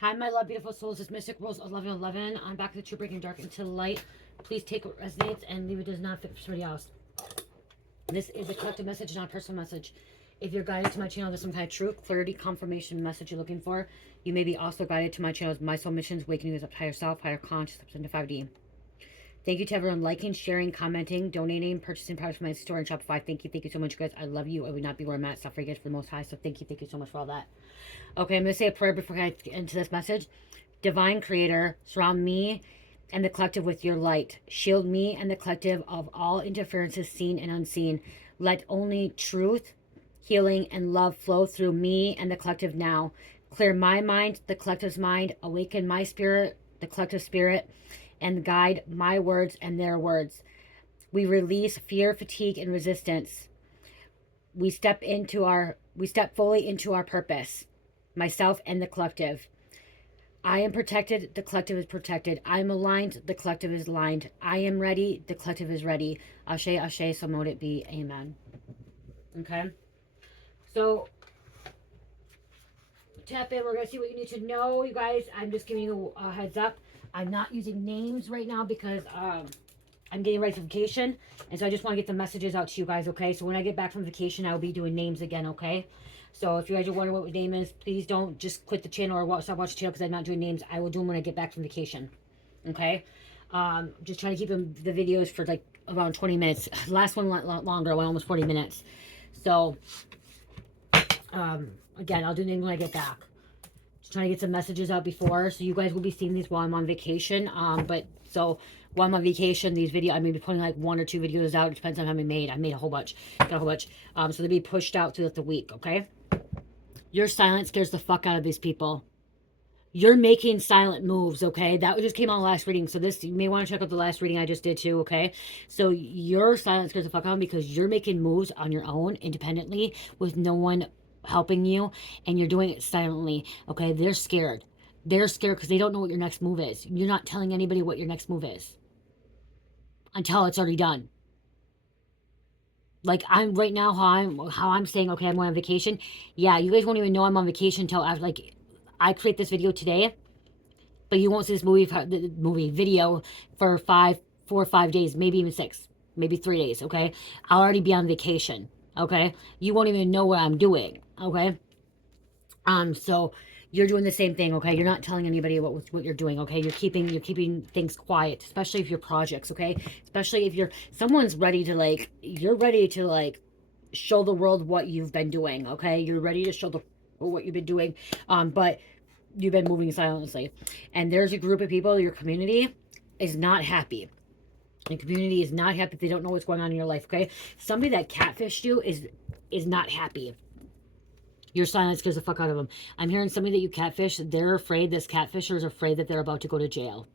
Hi, my love, beautiful souls. It's Mystic Rose 1111. I'm back with the True Breaking Dark into the Light. Please take what resonates and leave it does not fit for somebody else. This is a collective message, not a personal message. If you're guided to my channel, there's some kind of truth, clarity, confirmation message you're looking for. You may be also guided to my channel's My Soul Missions, Awakening is Up to Higher Self, Higher Conscious, up into 5D. Thank you to everyone liking, sharing, commenting, donating, purchasing products from my store and Shopify. Thank you so much, guys. I love you. I would not be where I'm at. Suffering for the Most High. So thank you so much for all that. Okay, I'm going to say a prayer before I get into this message. Divine Creator, surround me and the collective with your light. Shield me and the collective of all interferences seen and unseen. Let only truth, healing, and love flow through me and the collective now. Clear my mind, the collective's mind. Awaken my spirit, the collective spirit, and guide my words and their words. We release fear, fatigue, and resistance. We step fully into our purpose. Myself and the collective. I am protected, the collective is protected. I am aligned, the collective is aligned. I am ready, the collective is ready. Ashe, ashe, so mote it be. Amen. Okay? So, tap in. We're going to see what you need to know, you guys. I'm just giving you a heads up. I'm not using names right now because I'm getting ready for vacation. And so I just want to get the messages out to you guys, okay? So when I get back from vacation, I'll be doing names again, okay? So if you guys are wondering what my name is, please don't just quit the channel or stop watching the channel because I'm not doing names. I will do them when I get back from vacation, okay? Just trying to keep the videos for like around 20 minutes. Last one longer, went almost 40 minutes. So, again, I'll do names when I get back. Just trying to get some messages out before. So you guys will be seeing these while I'm on vacation. So while I'm on vacation, these videos, I may be putting like 1 or 2 videos out. It depends on how many I made. I made a whole bunch. Got a whole bunch. So they'll be pushed out throughout the week, okay? Your silence scares the fuck out of these people. You're making silent moves, okay? That just came out last reading. So this, you may want to check out the last reading I just did too, okay? So your silence scares the fuck out of them because you're making moves on your own, independently, with no one helping you, and you're doing it silently, okay? They're scared. They're scared because they don't know what your next move is. You're not telling anybody what your next move is until it's already done. Like I'm right now, how I'm saying, okay, I'm going on vacation. Yeah, you guys won't even know I'm on vacation until after, like, I create this video today, but you won't see this movie video for 4 or 5 days, maybe even 6, maybe 3 days. Okay, I'll already be on vacation. Okay, you won't even know what I'm doing. Okay, so you're doing the same thing, okay? You're not telling anybody what you're doing, okay? You're keeping things quiet, especially if your projects, okay? Especially if someone's ready to, like, you're ready to, like, show the world what you've been doing, okay? You're ready to show what you've been doing, but you've been moving silently. And there's a group of people, your community is not happy. Your community is not happy. They don't know what's going on in your life, okay? Somebody that catfished you is not happy. Your silence scares the fuck out of them. I'm hearing somebody that you catfish, they're afraid, this catfisher is afraid that they're about to go to jail.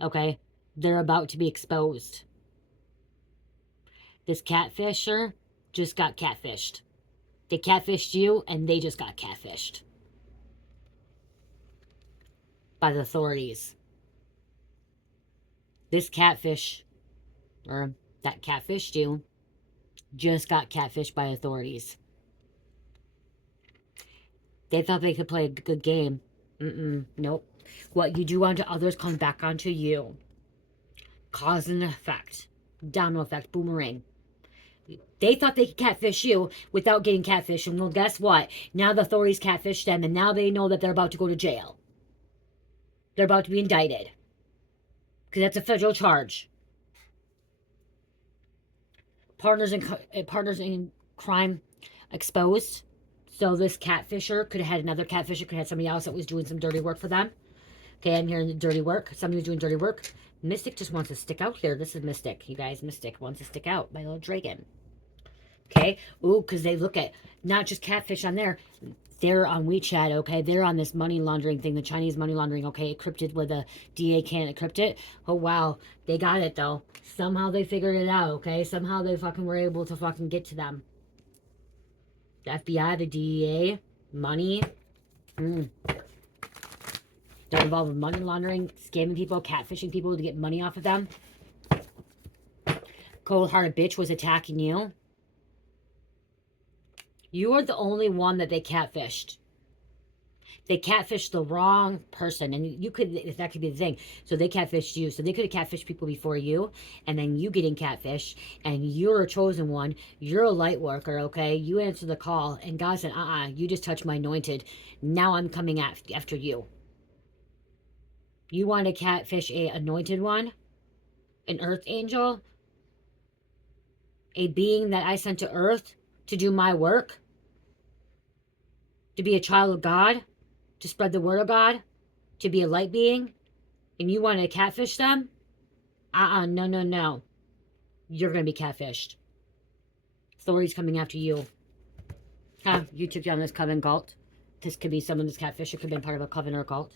Okay? They're about to be exposed. This catfisher just got catfished. They catfished you, and they just got catfished by the authorities. This catfish, or that catfished you, just got catfished by authorities. They thought they could play a good game. Nope. What you do unto others comes back onto you. Cause and effect. Domino effect. Boomerang. They thought they could catfish you without getting catfished. And well, guess what? Now the authorities catfish them, and now they know that they're about to go to jail. They're about to be indicted. Because that's a federal charge. Partners in crime exposed. So this catfisher could have had another catfisher, could have had somebody else that was doing some dirty work for them. Okay, I'm hearing the dirty work. Somebody was doing dirty work. Mystic just wants to stick out here. This is Mystic, you guys. Mystic wants to stick out. My little dragon. Okay? Ooh, because they look at not just catfish on there. They're on WeChat, okay? They're on this money laundering thing, the Chinese money laundering, okay? Encrypted with a DA can't encrypt it. Oh, wow. They got it, though. Somehow they figured it out, okay? Somehow they fucking were able to fucking get to them. The FBI, the DEA, money. They're involved with money laundering, scamming people, catfishing people to get money off of them. Cold-hearted bitch was attacking you. You are the only one that they catfished. They catfished the wrong person, and that could be the thing. So they catfished you. So they could have catfished people before you, and then you getting catfished, and you're a chosen one. You're a light worker, okay? You answer the call, and God said, you just touched my anointed. Now I'm coming after you. You want to catfish a anointed one, an earth angel, a being that I sent to earth to do my work, to be a child of God, to spread the word of God, to be a light being, and you want to catfish them? No. You're going to be catfished. Authority's coming after you. You took down this coven cult. This could be someone that's catfish. It could have been part of a coven or a cult.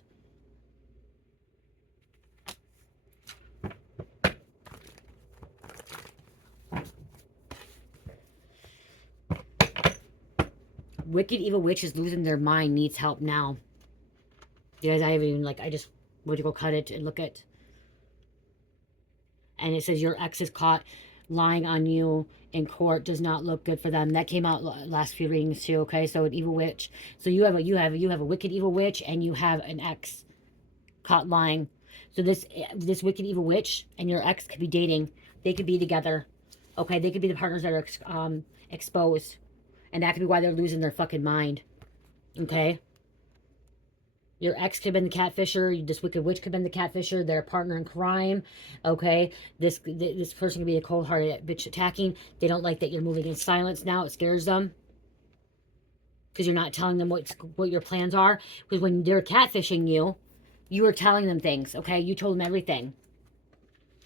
Wicked evil witch is losing their mind, needs help now. Guys, I just went to go cut it and look at. And it says your ex is caught lying on you in court, does not look good for them. That came out last few readings too. Okay, so an evil witch. So you have a wicked evil witch, and you have an ex caught lying. So this wicked evil witch and your ex could be dating. They could be together. Okay, they could be the partners that are exposed. And that could be why they're losing their fucking mind. Okay? Your ex could have been the catfisher. This wicked witch could have been the catfisher. They're a partner in crime. Okay? This person could be a cold-hearted bitch attacking. They don't like that you're moving in silence now. It scares them. Because you're not telling them what your plans are. Because when they're catfishing you, you were telling them things. Okay? You told them everything.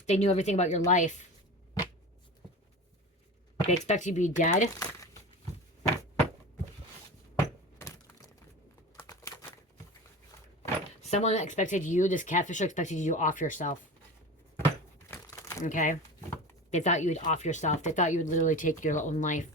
They knew everything about your life. They expect you to be dead. Someone expected you, this catfisher expected you to off yourself. Okay? They thought you would off yourself. They thought you would literally take your own life.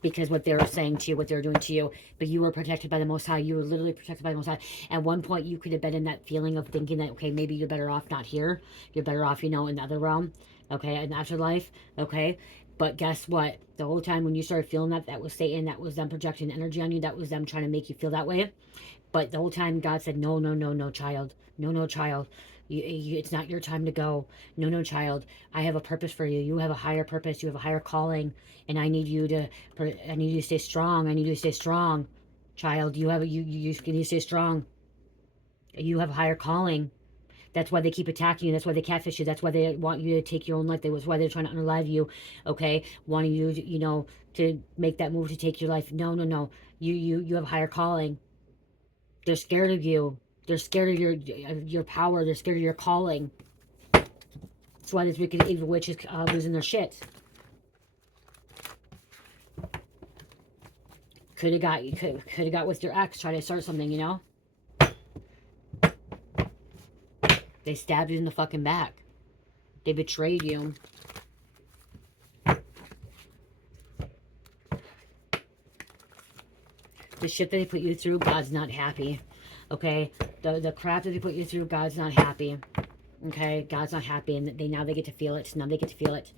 Because what they were saying to you, what they were doing to you. But you were protected by the Most High. You were literally protected by the Most High. At one point, you could have been in that feeling of thinking that, okay, maybe you're better off not here. You're better off, in the other realm. Okay? In the afterlife. Okay? But guess what? The whole time when you started feeling that was Satan. That was them projecting energy on you. That was them trying to make you feel that way. But the whole time God said, no, child. No, child. It's not your time to go. No, child. I have a purpose for you. You have a higher purpose. You have a higher calling. And I need you to stay strong. I need you to stay strong. Child, you need to stay strong. You have a higher calling. That's why they keep attacking you. That's why they catfish you. That's why they want you to take your own life. That's why they're trying to unalive you. Okay? Wanting you, to make that move to take your life. No. You have a higher calling. They're scared of you. They're scared of your power. They're scared of your calling. That's why this wicked evil witch is losing their shit. Could have got with your ex, try to start something, They stabbed you in the fucking back. They betrayed you. The shit that they put you through, God's not happy. Okay? The crap that they put you through, God's not happy. Okay? God's not happy. And now they get to feel it. Now they get to feel it.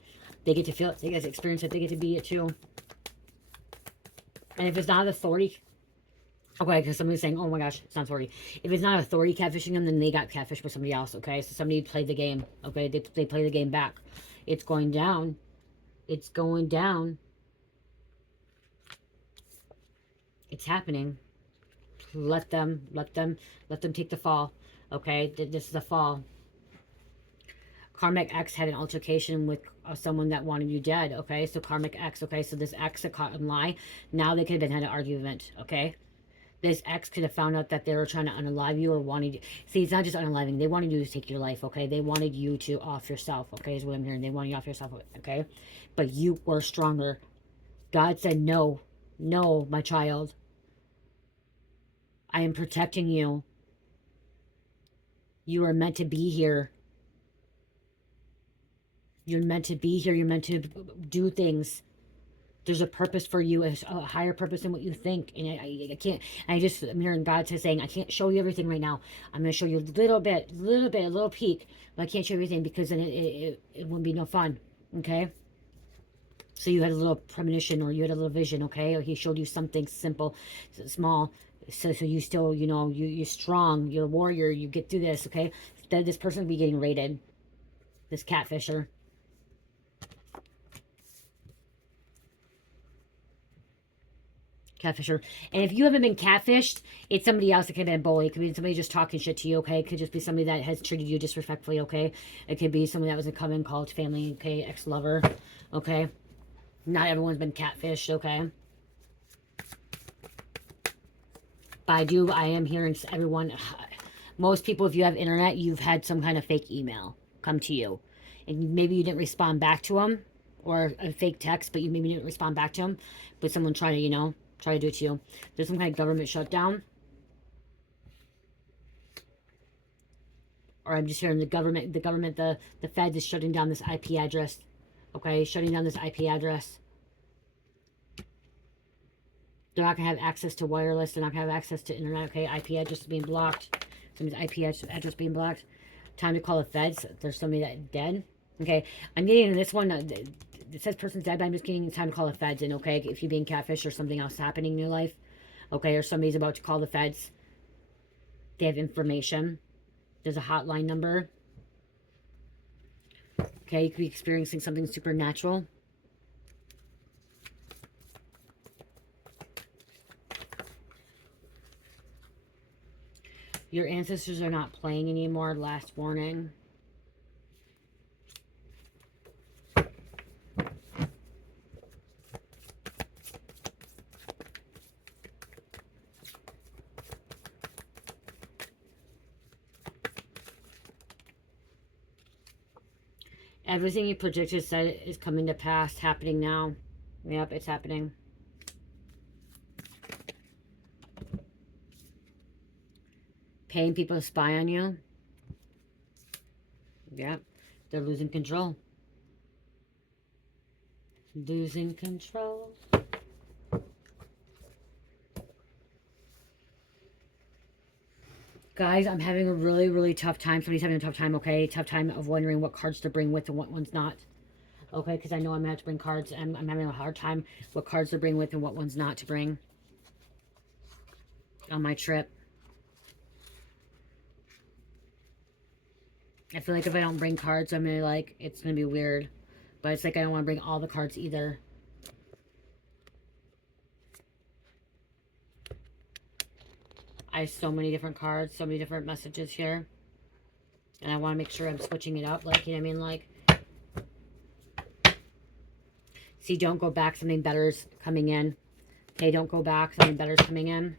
They get to feel it. They get to experience it. They get to be it too. And if it's not authority... Okay, because somebody's saying, oh my gosh, it's not authority. If it's not authority catfishing them, then they got catfished by somebody else, okay? So somebody played the game, okay? They play the game back. It's going down. It's going down. It's happening. Let them take the fall, okay? This is a fall. Karmic X had an altercation with someone that wanted you dead, okay? So Karmic X, okay? So this X that caught in lie, now they could have had an argument, okay? This ex could have found out that they were trying to unalive you or wanted you. See, it's not just unaliving. They wanted you to take your life, okay? They wanted you to off yourself, okay, is what I'm hearing. They wanted you off yourself, okay? But you were stronger. God said, no, my child. I am protecting you. You are meant to be here. You're meant to be here. You're meant to do things. There's a purpose for you, a higher purpose than what you think. And I can't, I'm hearing God saying, I can't show you everything right now. I'm going to show you a little bit, a little peek. But I can't show you everything because then it wouldn't be no fun. Okay? So you had a little premonition, or you had a little vision, okay? Or he showed you something simple, small. So you still, you know, you're strong, you're a warrior, you get through this, okay? That this person will be getting raided. This catfisher. Catfisher. And if you haven't been catfished, it's somebody else that could have been a bully. It could be somebody just talking shit to you, okay? It could just be somebody that has treated you disrespectfully, okay? It could be somebody that was a common college family, okay? Ex-lover, okay? Not everyone's been catfished, okay? But I am hearing everyone, most people, if you have internet, you've had some kind of fake email come to you. And maybe you didn't respond back to them, or a fake text, but you maybe didn't respond back to them. But someone try to, you know, try to do it to you. There's some kind of government shutdown. Or I'm just hearing the Fed is shutting down this IP address. Okay, shutting down this IP address. They're not going to have access to wireless. They're not going to have access to internet. Okay, IP address is being blocked. Somebody's IP address being blocked. Time to call the feds. There's somebody that's dead. Okay, I'm getting into this one. It says person's dead, but I'm just getting time to call the feds in, okay? If you're being catfished or something else happening in your life, okay? Or somebody's about to call the feds. They have information. There's a hotline number. Okay, you could be experiencing something supernatural. Your ancestors are not playing anymore. Last warning. Everything you predicted said is coming to pass, happening now. Yep, it's happening. Paying people to spy on you. Yep, they're losing control. Losing control. Guys, I'm having a really, really tough time. Somebody's having a tough time, okay? Tough time of wondering what cards to bring with and what ones not. Okay, because I know I'm going to have to bring cards. I'm having a hard time what cards to bring with and what ones not to bring on my trip. I feel like if I don't bring cards, I'm going to, like, it's going to be weird. But it's like I don't want to bring all the cards either. I have so many different cards, so many different messages here. And I want to make sure I'm switching it up. Like, you know what I mean? Like, see, don't go back. Something better's coming in. Okay, don't go back. Something better's coming in.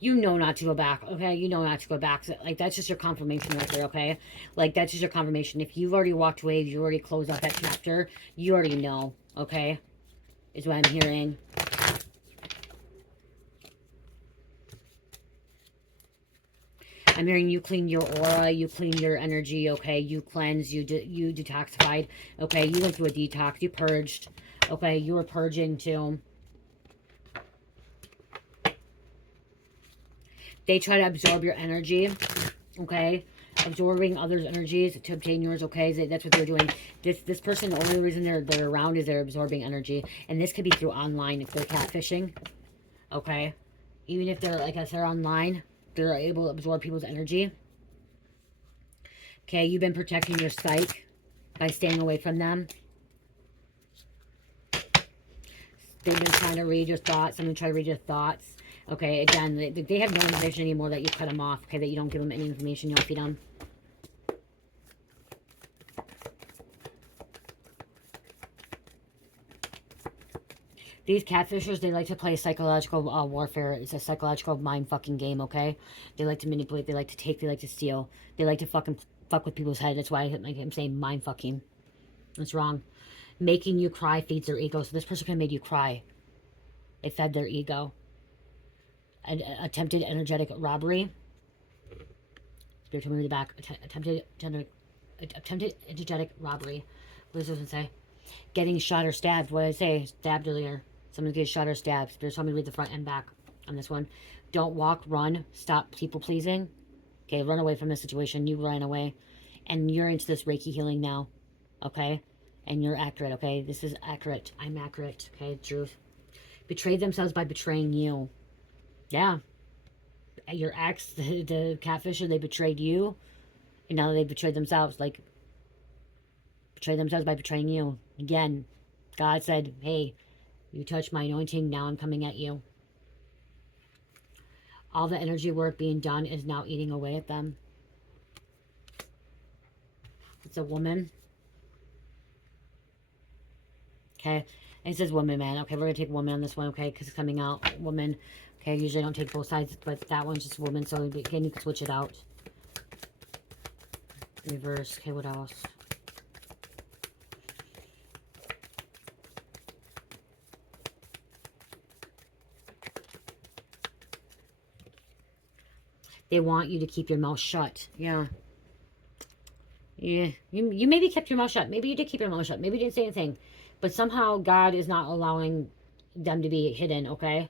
You know not to go back, okay? You know not to go back. Like, that's just your confirmation right there, okay? Like, that's just your confirmation. If you've already walked away, if you already closed out that chapter, you already know, okay? Is what I'm hearing. I'm hearing you clean your aura, you clean your energy, okay? You cleanse, you detoxified, okay? You went through a detox, you purged, okay? You were purging too. They try to absorb your energy, okay? Absorbing others' energies to obtain yours, okay? That's what they're doing. This person, the only reason they're around is they're absorbing energy. And this could be through online if they're catfishing, okay? Even if they're, like I said, online, they're able to absorb people's energy. Okay, you've been protecting your psyche by staying away from them. They've been trying to read your thoughts. Someone try to read your thoughts. Okay, again, they have no information anymore that you cut them off. Okay, that you don't give them any information. You don't feed them. These catfishers, they like to play psychological warfare. It's a psychological mind fucking game, okay? They like to manipulate. They like to take. They like to steal. They like to fucking fuck with people's head. That's why I'm saying mind fucking. That's wrong. Making you cry feeds their ego. So this person could have made you cry. It fed their ego. Attempted energetic robbery. Spirit told me the back. Attempted energetic robbery. What does this say? Getting shot or stabbed. What did I say? Stabbed earlier. Someone gets shot or stabbed. Spirit told me to read the front and back. on this one. Don't walk, run, stop people pleasing. Okay, run away from this situation. You ran away. And you're into this Reiki healing now. Okay? And you're accurate, okay? This is accurate. I'm accurate, okay? Truth. Betrayed themselves by betraying you. Yeah. Your ex, the catfisher, they betrayed you. And now they betrayed themselves. Like, betrayed themselves by betraying you. Again, God said, hey, you touched my anointing, now I'm coming at you. All the energy work being done is now eating away at them. It's a woman. Okay. And it says woman, man. Okay, we're going to take woman on this one, okay, because it's coming out. Woman. Okay, usually I don't take both sides, but that one's just woman, so again, you can switch it out. Reverse. Okay, what else? They want you to keep your mouth shut. Yeah. Yeah. You maybe kept your mouth shut. Maybe you did keep your mouth shut. Maybe you didn't say anything. But somehow God is not allowing them to be hidden, okay?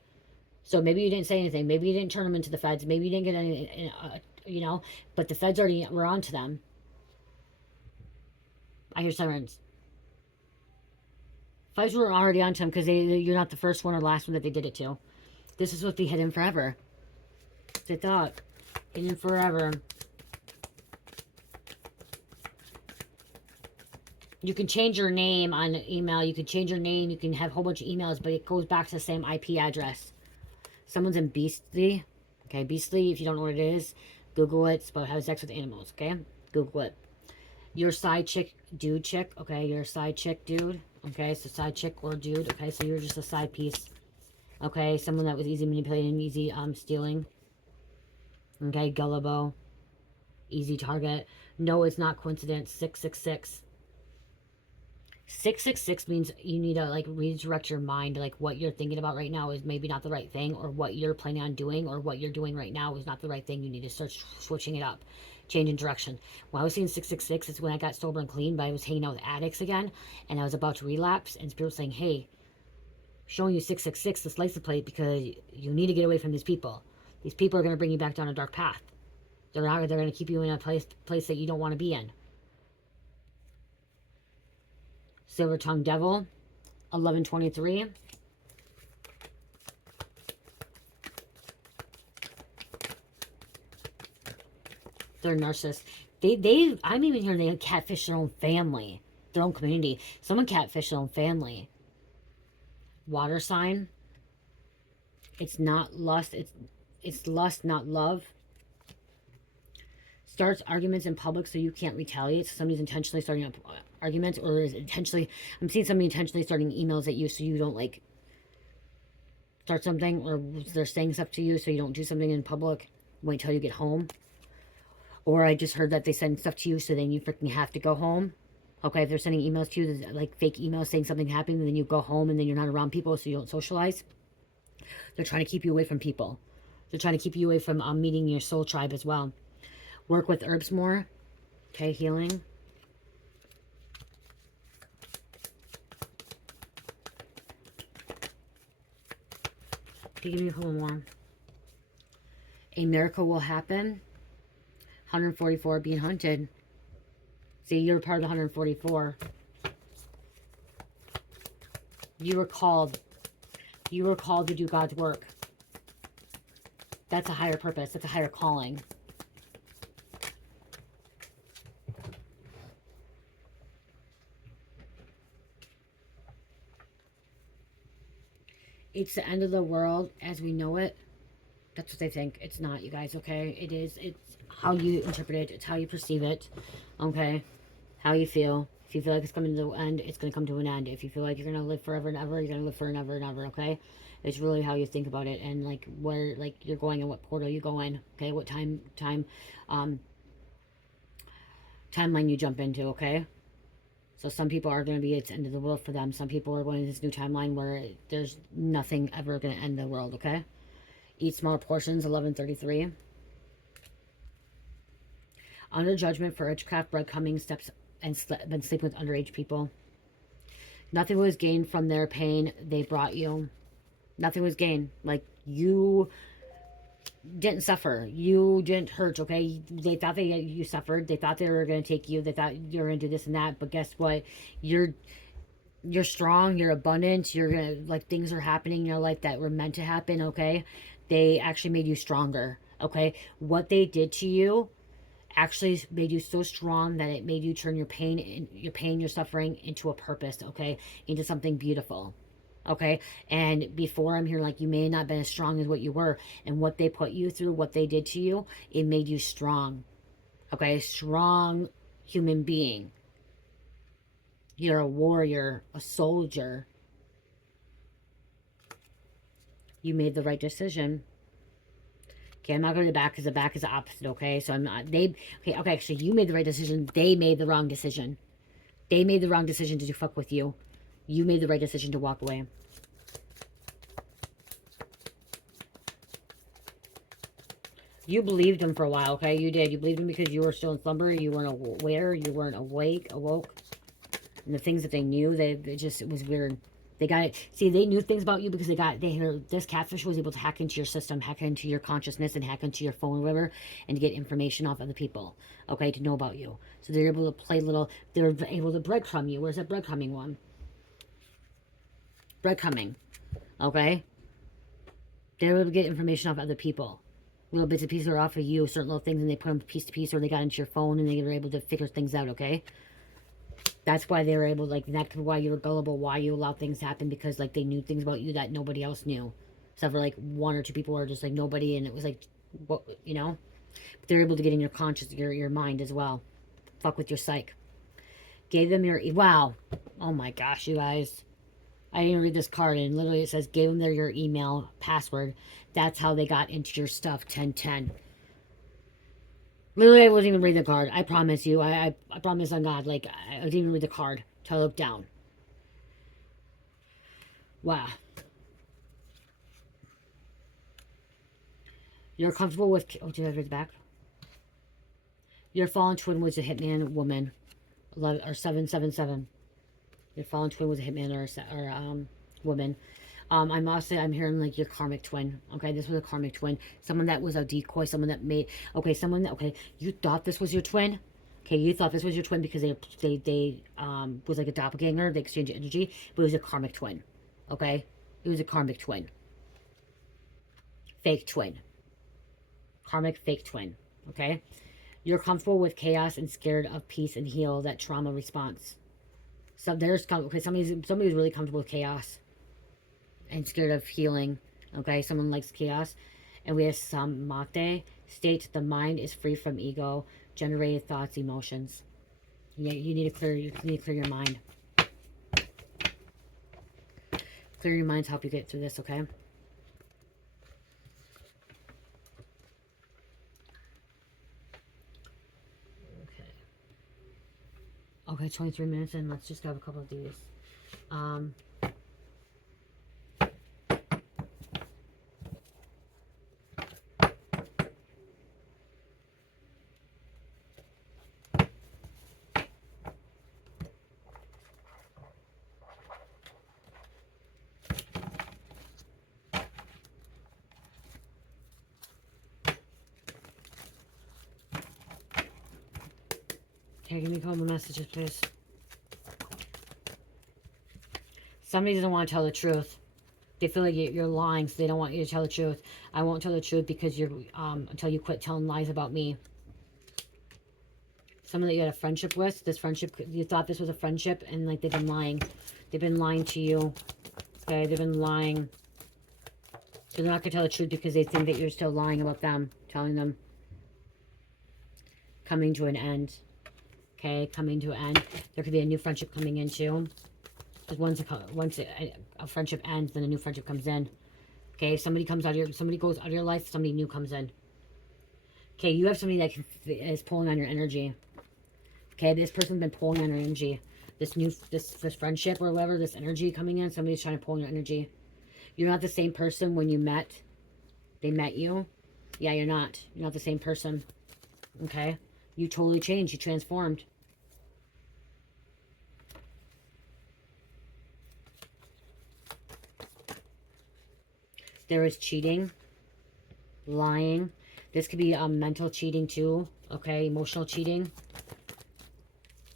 So maybe you didn't say anything. Maybe you didn't turn them into the feds. Maybe you didn't get any, you know. But the feds already were on to them. I hear sirens. Feds were already on to them because you're not the first one or last one that they did it to. This is supposed to be hidden forever. They thought. Hidden forever. You can change your name on email. You can change your name. You can have a whole bunch of emails, but it goes back to the same IP address. Someone's in Beastly. Okay, Beastly, if you don't know what it is, Google it. It's about having sex with animals, okay? Google it. Your side chick, dude chick, okay? You're a side chick, dude. Okay, so side chick or dude. Okay, so you're just a side piece. Okay, someone that was easy manipulating, easy stealing. Okay, gullible. Easy target. No, it's not coincidence. 666. 666 means you need to like redirect your mind. Like what you're thinking about right now is maybe not the right thing, or what you're planning on doing, or what you're doing right now is not the right thing. You need to start switching it up, changing direction. When I was seeing 666, it's when I got sober and clean, but I was hanging out with addicts again, and I was about to relapse, and Spirit was saying, hey, showing you 666, this license plate, because you need to get away from these people. These people are going to bring you back down a dark path. They're going to keep you in a place that you don't want to be in. Silver Tongue Devil, 1123. They're narcissists. I'm even hearing they catfish their own family, their own community. Someone catfish their own family. Water sign. It's not lust. It's lust, not love. Starts arguments in public so you can't retaliate. So somebody's intentionally starting up arguments, or is intentionally, I'm seeing somebody intentionally starting emails at you so you don't like start something, or they're saying stuff to you so you don't do something in public. Wait till you get home. Or I just heard that they send stuff to you so then you freaking have to go home. Okay, if they're sending emails to you, like fake emails saying something happened, and then you go home and then you're not around people so you don't socialize. They're trying to keep you away from people. They're trying to keep you away from meeting your soul tribe as well. Work with herbs more. Okay, healing. Okay, give me a couple more. A miracle will happen. 144 being hunted. See, you're part of the 144. You were called. You were called to do God's work. That's a higher purpose. That's a higher calling. It's the end of the world as we know it. That's what they think. It's not, you guys, okay? It is. It's how you interpret it. It's how you perceive it, okay? How you feel. If you feel like it's coming to the end, it's going to come to an end. If you feel like you're going to live forever and ever, you're going to live forever and ever, okay? It's really how you think about it, and like where like you're going and what portal you go in, okay? What timeline you jump into, okay? So some people are going to be, it's the end of the world for them. Some people are going to this new timeline where there's nothing ever going to end the world, okay? Eat smaller portions, 1133. Under judgment for witchcraft, breadcrumbing, steps, and been sleeping with underage people. Nothing was gained from their pain they brought you. Nothing was gained. Like, You didn't suffer. You didn't hurt, okay? They thought you suffered. They thought they were going to take you. They thought you were going to do this and that. But guess what? You're strong. You're abundant. You're going to, like, things are happening in your life that were meant to happen, okay? They actually made you stronger, okay? What they did to you actually made you so strong that it made you turn your pain, your suffering into a purpose, okay? Into something beautiful. Okay, and before I'm here, like, you may not have been as strong as what you were, and what they put you through, what they did to you, it made you strong. Okay, strong human being. You're a warrior, a soldier. You made the right decision. Okay, I'm not going to the back because the back is the opposite. Okay, so I'm not. Okay. Actually, you made the right decision. They made the wrong decision. They made the wrong decision to fuck with you. You made the right decision to walk away. You believed him for a while, okay? You did. You believed him because you were still in slumber. You weren't aware. You weren't awoke. And the things that they knew, it was weird. They got it. See, they knew things about you because this catfish was able to hack into your system, hack into your consciousness, and hack into your phone or whatever, and to get information off other people, okay, to know about you. So they're able to they're able to breadcrumb you. Where's that breadcrumbing one? Breadcrumbing, okay? They're able to get information off other people. Little bits and pieces are off of you, certain little things, and they put them piece to piece, or they got into your phone, and they were able to figure things out, okay? That's why they were able, like, that's why you were gullible, why you allowed things to happen, because, like, they knew things about you that nobody else knew. Except for, like, one or two people were just, like, nobody, and it was, like, what, you know? But they're able to get in your conscious, your mind as well. Fuck with your psyche. Gave them your, wow. Oh my gosh, you guys. I didn't read this card, and literally it says, gave them your email password. That's how they got into your stuff, 1010. Literally, I wasn't even reading the card. I promise you. I promise on God. Like, I didn't even read the card till I looked down. Wow. You're comfortable with... Oh, did I read the back? Your fallen twin was a hitman woman. 777. Your fallen twin was a hitman or woman. I'm hearing, like, your karmic twin. Okay, this was a karmic twin. Someone that was a decoy. Someone that made. Okay, you thought this was your twin. Okay, you thought this was your twin because they was like a doppelganger. They exchanged energy, but it was a karmic twin. Okay, it was a karmic twin. Fake twin. Karmic fake twin. Okay, you're comfortable with chaos and scared of peace and heal that trauma response. So somebody's really comfortable with chaos and scared of healing. Okay, someone likes chaos. And we have Samate, states the mind is free from ego, generated thoughts, emotions. You need to clear your mind. Clear your mind to help you get through this, okay? Okay, 23 minutes in. Let's just grab a couple of these. Okay, give me a couple of messages, please. Somebody doesn't want to tell the truth. They feel like you're lying, so they don't want you to tell the truth. I won't tell the truth because you're until you quit telling lies about me. Someone that you had a friendship with, this friendship, you thought this was a friendship, and, like, they've been lying. They've been lying to you. Okay, they've been lying. So they're not going to tell the truth because they think that you're still lying about them, telling them. Coming to an end. Okay, coming to an end. There could be a new friendship coming in too. Because once a friendship ends, then a new friendship comes in. Okay, somebody goes out of your life, somebody new comes in. Okay, you have somebody that is pulling on your energy. Okay, this person's been pulling on your energy. This friendship or whatever, this energy coming in, somebody's trying to pull on your energy. You're not the same person when you met. They met you. Yeah, you're not. You're not the same person. Okay? You totally changed. You transformed. There is cheating, lying. This could be mental cheating too, okay? Emotional cheating.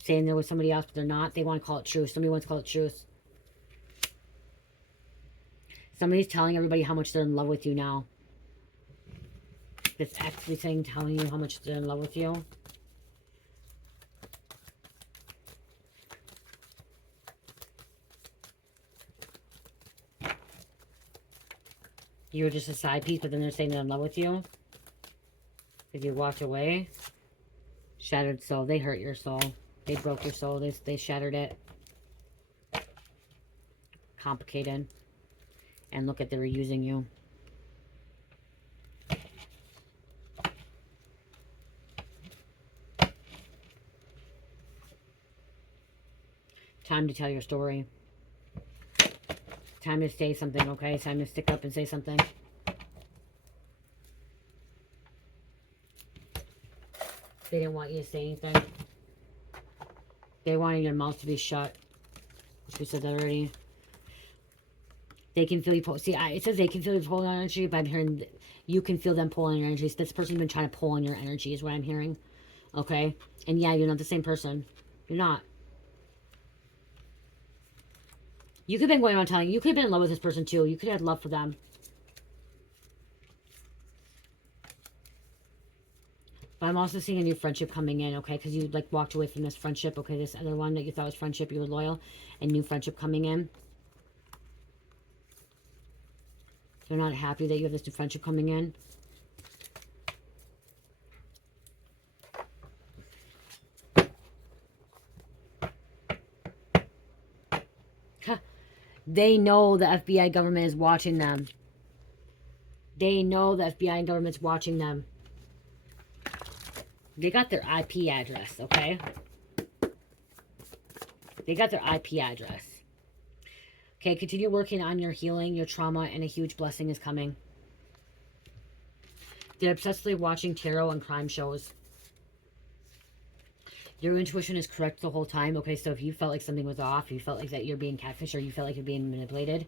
Saying they're with somebody else, but they're not. They want to call it truth. Somebody wants to call it truth. Somebody's telling everybody how much they're in love with you now. That's actually saying, telling you how much they're in love with you. You were just a side piece, but then they're saying they're in love with you. If you walked away. Shattered soul. They hurt your soul. They broke your soul. They shattered it. Complicated. And look at, they were using you. Time to tell your story. Time to say something, okay? Time to stick up and say something. They didn't want you to say anything. They wanted your mouth to be shut. We said that already. They can feel you pull. See, it says they can feel you pulling on energy, but I'm hearing you can feel them pulling your energy. So this person's been trying to pull on your energy is what I'm hearing. Okay? And yeah, you're not the same person. You're not. You could have been going around telling. You could have been in love with this person too. You could have had love for them. But I'm also seeing a new friendship coming in, okay? Because you, like, walked away from this friendship, okay? This other one that you thought was friendship, you were loyal. And new friendship coming in. You're not happy that you have this new friendship coming in. They know the FBI government is watching them. They know the FBI government's watching them. They got their IP address, okay? They got their IP address. Okay, continue working on your healing, your trauma, and a huge blessing is coming. They're obsessively watching tarot and crime shows. Your intuition is correct the whole time. Okay, so if you felt like something was off, you felt like that you're being catfished, or you felt like you're being manipulated,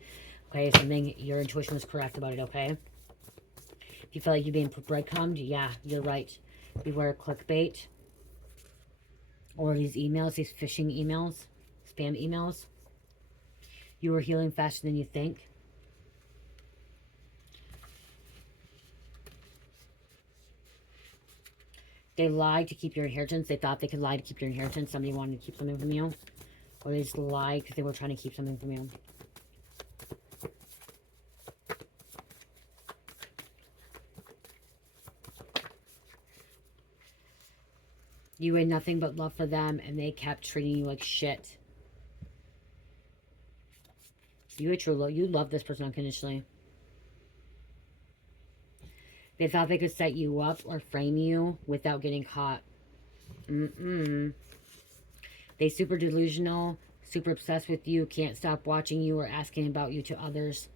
okay, your intuition was correct about it, okay? If you felt like you're being breadcrumbed, yeah, you're right. Beware clickbait. Or these emails, these phishing emails, spam emails. You are healing faster than you think. They lied to keep your inheritance. They thought they could lie to keep your inheritance. Somebody wanted to keep something from you. Or they just lied because they were trying to keep something from you. You had nothing but love for them, and they kept treating you like shit. You had true love. You loved this person unconditionally. They thought they could set you up or frame you without getting caught. They super delusional, super obsessed with you, can't stop watching you or asking about you to others.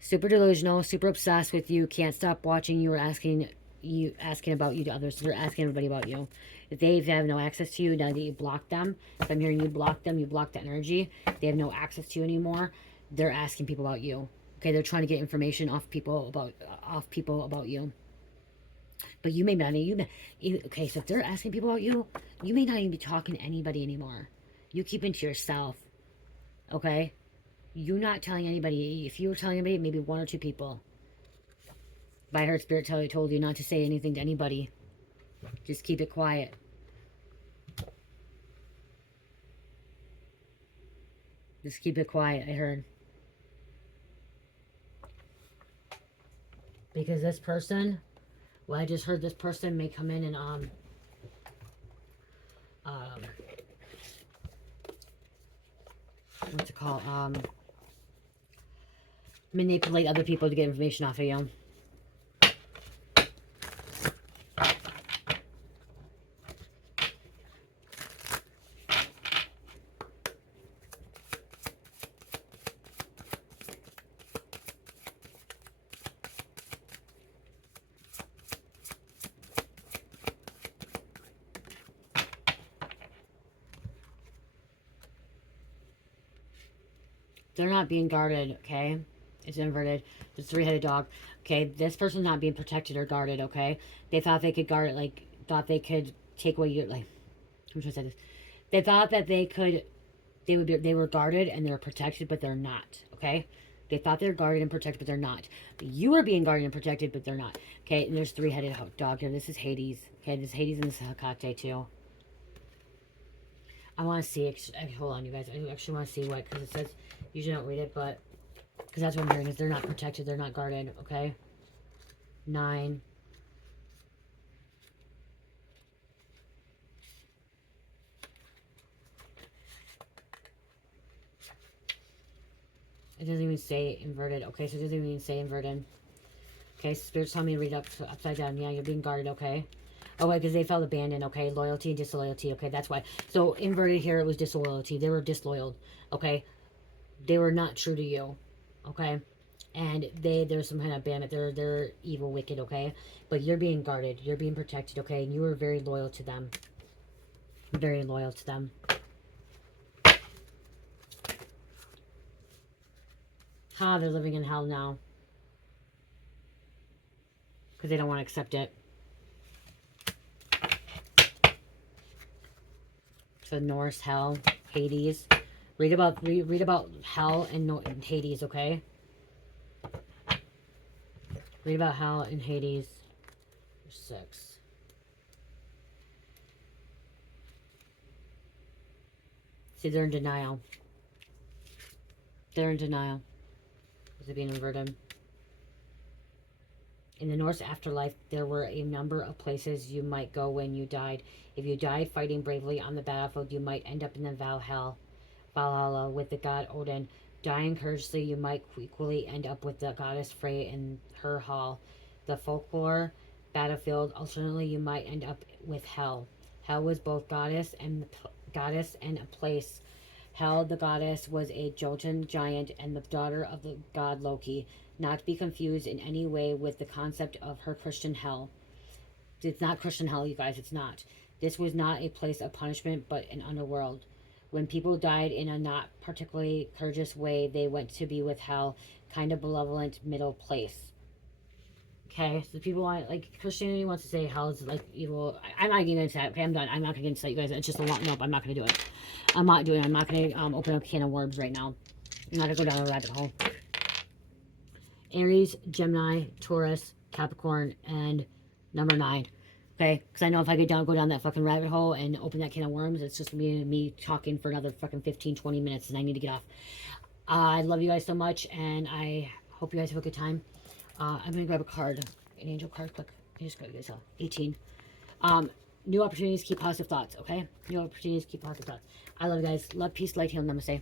Super delusional, super obsessed with you, can't stop watching you or asking about you to others. So they're asking everybody about you. If they have no access to you now that you blocked them, if I'm hearing you block them, you blocked the energy, they have no access to you anymore, they're asking people about you. Okay, they're trying to get information off people about you. But you may not even, okay, so if they're asking people about you, you may not even be talking to anybody anymore. You keep it to yourself. Okay? You're not telling anybody. If you were telling anybody, maybe one or two people. But I heard Spirit told you not to say anything to anybody. Just keep it quiet. Just keep it quiet, I heard. Because this person, well, I just heard this person may come in and what's it called? Manipulate other people to get information off of you. they're not being guarded, okay? It's inverted. It's a three-headed dog. Okay, this person's not being protected or guarded, okay? They thought they could guard it, like, thought they could take away your, like, I'm trying to say this. They thought that they were guarded and they were protected, but they're not, okay? They thought they were guarded and protected, but they're not. You are being guarded and protected, but they're not. Okay, and there's three-headed dog here. This is Hades. Okay, this is Hades and this is Hecate, too. I want to see, hold on, you guys. I actually want to see what, because it says, usually don't read it, but, because that's what I'm hearing, is they're not protected, they're not guarded, okay? 9. It doesn't even say inverted. Okay, so it doesn't even say inverted. Okay, Spirit's telling me to read upside down. Yeah, you're being guarded, okay? Oh, wait, because they felt abandoned, okay? Loyalty and disloyalty, okay? That's why. So, inverted here, it was disloyalty. They were disloyal, okay? They were not true to you, okay? And there's some kind of abandonment. They're evil, wicked, okay? But you're being guarded. You're being protected, okay? And you were very loyal to them. Very loyal to them. Ah, they're living in hell now. Because they don't want to accept it. So Norse, hell, Hades. Read about hell and Hades, okay? Read about hell and Hades. 6. See, they're in denial. They're in denial. Is it being inverted? In the Norse afterlife, there were a number of places you might go when you died. If you died fighting bravely on the battlefield, you might end up in the Valhalla with the god Odin. Dying courageously, you might equally end up with the goddess Frey in her hall. The folklore battlefield, alternately, you might end up with Hell. Hell was both goddess and a place. Hel, the goddess, was a Jotun giant and the daughter of the god Loki, not to be confused in any way with the concept of her Christian hell. It's not Christian hell, you guys, it's not. This was not a place of punishment, but an underworld. When people died in a not particularly courageous way, they went to be with Hel, kind of benevolent middle place. Okay, so people want, like, Christianity wants to say hell is, like, evil. I'm not getting into that. Okay, I'm done. I'm not going to get into that, you guys. It's just a lot. Nope, I'm not going to do it. I'm not doing it. I'm not going to open up a can of worms right now. I'm not going to go down a rabbit hole. Aries, Gemini, Taurus, Capricorn, and number 9. Okay, because I know if I go down that fucking rabbit hole and open that can of worms, it's just going to be me talking for another fucking 15, 20 minutes, and I need to get off. I love you guys so much, and I hope you guys have a good time. I'm going to grab a card, an angel card, quick. I just got to get 18. New opportunities, keep positive thoughts, okay? New opportunities, keep positive thoughts. I love you guys. Love, peace, light, heal, namaste.